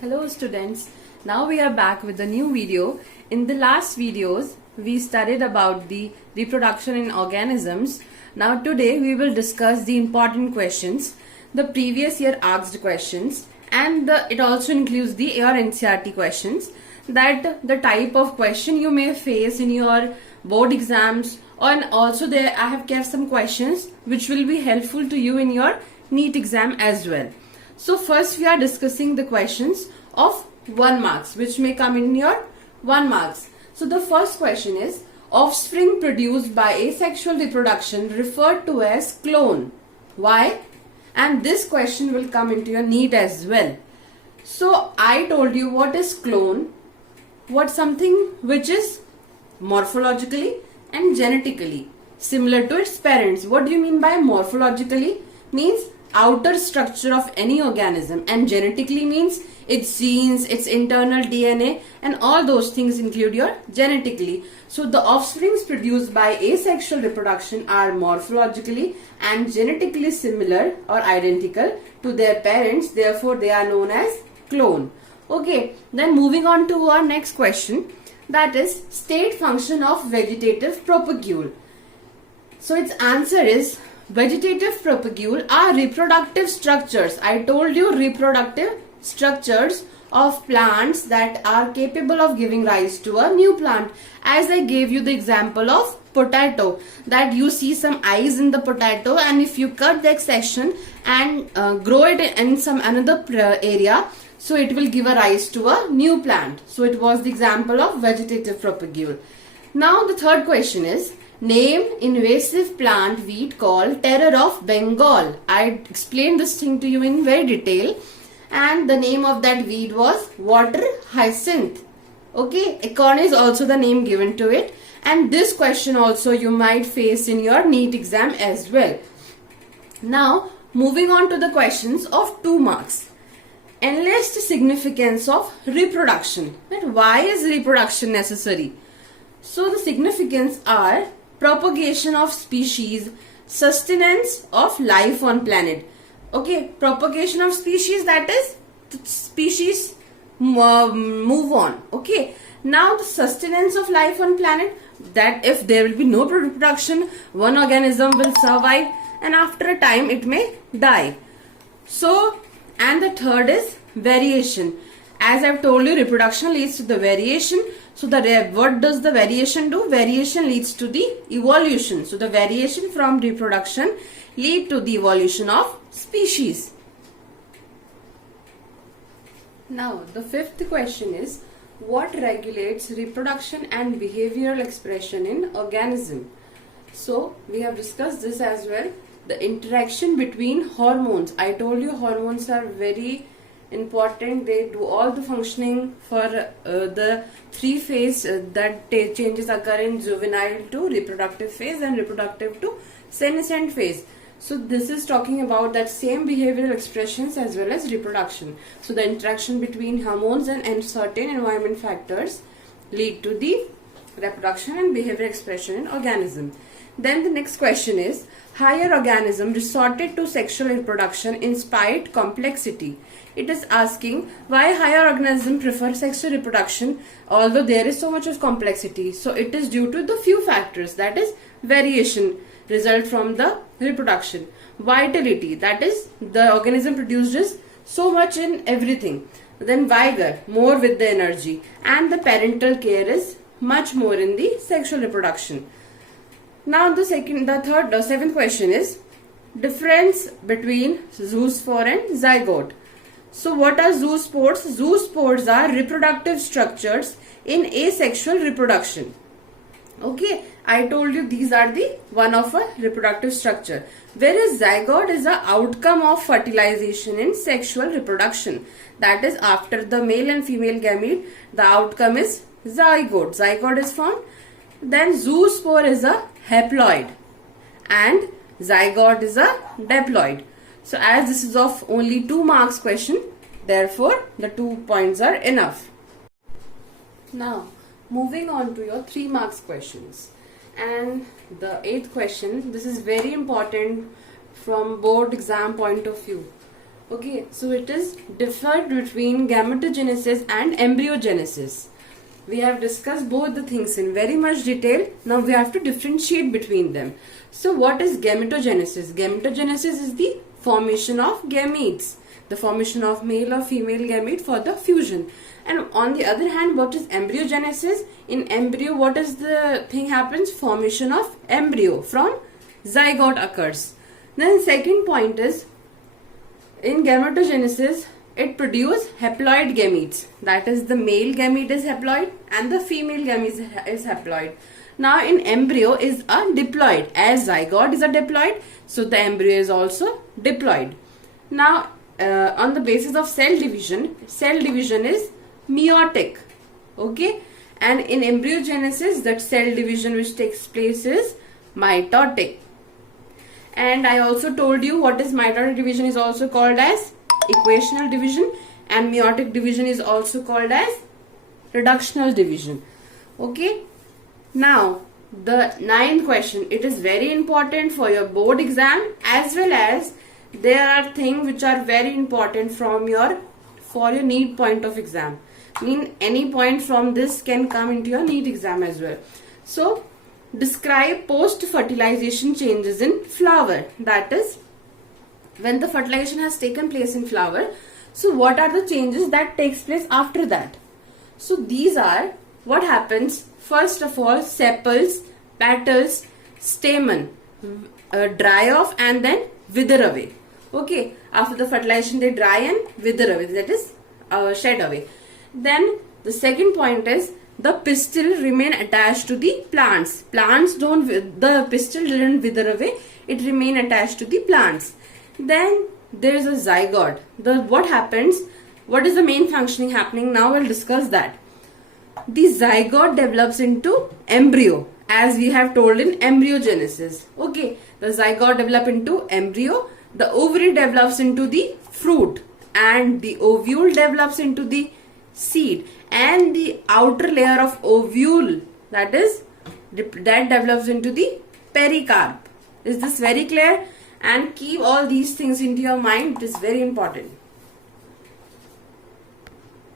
Hello students, now we are back with a new video. In the last videos, we studied about the reproduction in organisms. Now today we will discuss the important questions, the previous year asked questions, and it also includes the your NCERT questions, that the type of question you may face in your board exams, and also there I have kept some questions which will be helpful to you in your NEET exam as well. So first we are discussing the questions of 1 marks which may come in your 1 marks. So the first question is, offspring produced by asexual reproduction referred to as clone. Why? And this question will come into your NEET as well. So I told you what is clone, what something which is morphologically and genetically similar to its parents. What do you mean by morphologically? Means outer structure of any organism, and genetically means its genes, its internal DNA, and all those things include your genetically. So the offsprings produced by asexual reproduction are morphologically and genetically similar or identical to their parents, therefore they are known as clone. Okay, then moving on to our next question, that is state function of vegetative propagule. So its answer is, vegetative propagule are reproductive structures. I told you, reproductive structures of plants that are capable of giving rise to a new plant. As I gave you the example of potato, that you see some eyes in the potato, and if you cut that section and grow it in some another area, so it will give a rise to a new plant. So it was the example of vegetative propagule. Now the third question is, name invasive plant weed called terror of Bengal. I explained this thing to you in very detail, and the name of that weed was water hyacinth. Okay, acorn is also the name given to it, and this question also you might face in your NEET exam as well. Now moving on to the questions of 2 marks. Enlist significance of reproduction. That why is reproduction necessary? So the significance are propagation of species, sustenance of life on planet. Okay, propagation of species, that is the species move on. Okay, now the sustenance of life on planet, that if there will be no reproduction, one organism will survive and after a time it may die. So, and the third is variation. As I've told you, reproduction leads to the variation. So what does the variation do? Variation leads to the evolution. So the variation from reproduction lead to the evolution of species. Now the fifth question is, what regulates reproduction and behavioral expression in organism? So we have discussed this as well. The interaction between hormones. I told you hormones are very important. They do all the functioning for the 3 phase that changes occur in juvenile to reproductive phase and reproductive to senescent phase. So this is talking about that same behavioral expressions as well as reproduction. So the interaction between hormones and certain environment factors lead to the reproduction and behavioral expression in organism. Then the next question is, higher organism resorted to sexual reproduction in spite complexity. It is asking why higher organism prefer sexual reproduction although there is so much of complexity. So it is due to the few factors, that is variation result from the reproduction. Vitality, that is the organism produces so much in everything. Then vigor, more with the energy, and the parental care is much more in the sexual reproduction. Now the seventh question is, difference between zoospore and zygote. So what are zoospores? Zoospores are reproductive structures in asexual reproduction. Okay, I told you these are the one of a reproductive structure. Whereas zygote is the outcome of fertilization in sexual reproduction. That is, after the male and female gamete, the outcome is zygote. Zygote is formed. Then zoospore is a haploid and zygote is a diploid. So as this is of only 2 marks question, therefore the 2 points are enough. Now moving on to your 3 marks questions, and the 8th question, this is very important from board exam point of view. Okay, so it is differed between gametogenesis and embryogenesis. We have discussed both the things in very much detail. Now we have to differentiate between them. So what is gametogenesis? Gametogenesis is the formation of gametes, the formation of male or female gamete for the fusion. And on the other hand, what is embryogenesis? In embryo, what is the thing happens? Formation of embryo from zygote occurs. Then second point is, in gametogenesis, it produces haploid gametes. That is, the male gamete is haploid and the female gamete is haploid. Now in embryo is a diploid. As zygote is a diploid, so the embryo is also diploid. Now on the basis of cell division is meiotic. Okay, and in embryogenesis, that cell division which takes place is mitotic. And I also told you what is mitotic division is also called as equational division, and meiotic division is also called as reductional division. Okay, now the ninth question, it is very important for your board exam, as well as there are things which are very important for your NEET point of exam. Any point from this can come into your NEET exam as well. So describe post-fertilization changes in flower. That is, when the fertilization has taken place in flower, so what are the changes that takes place after that? So these are what happens. First of all, sepals, petals, stamen dry off and then wither away. Okay, after the fertilization they dry and wither away, that is shed away. Then the second point is, the pistil remain attached to the plants. The pistil didn't wither away, it remain attached to the plants. Then there is a zygote. What happens? What is the main functioning happening? Now we'll discuss that. The zygote develops into embryo, as we have told in embryogenesis. Okay, the zygote develop into embryo, the ovary develops into the fruit, and the ovule develops into the seed, and the outer layer of ovule that develops into the pericarp. Is this very clear? And keep all these things into your mind. It is very important.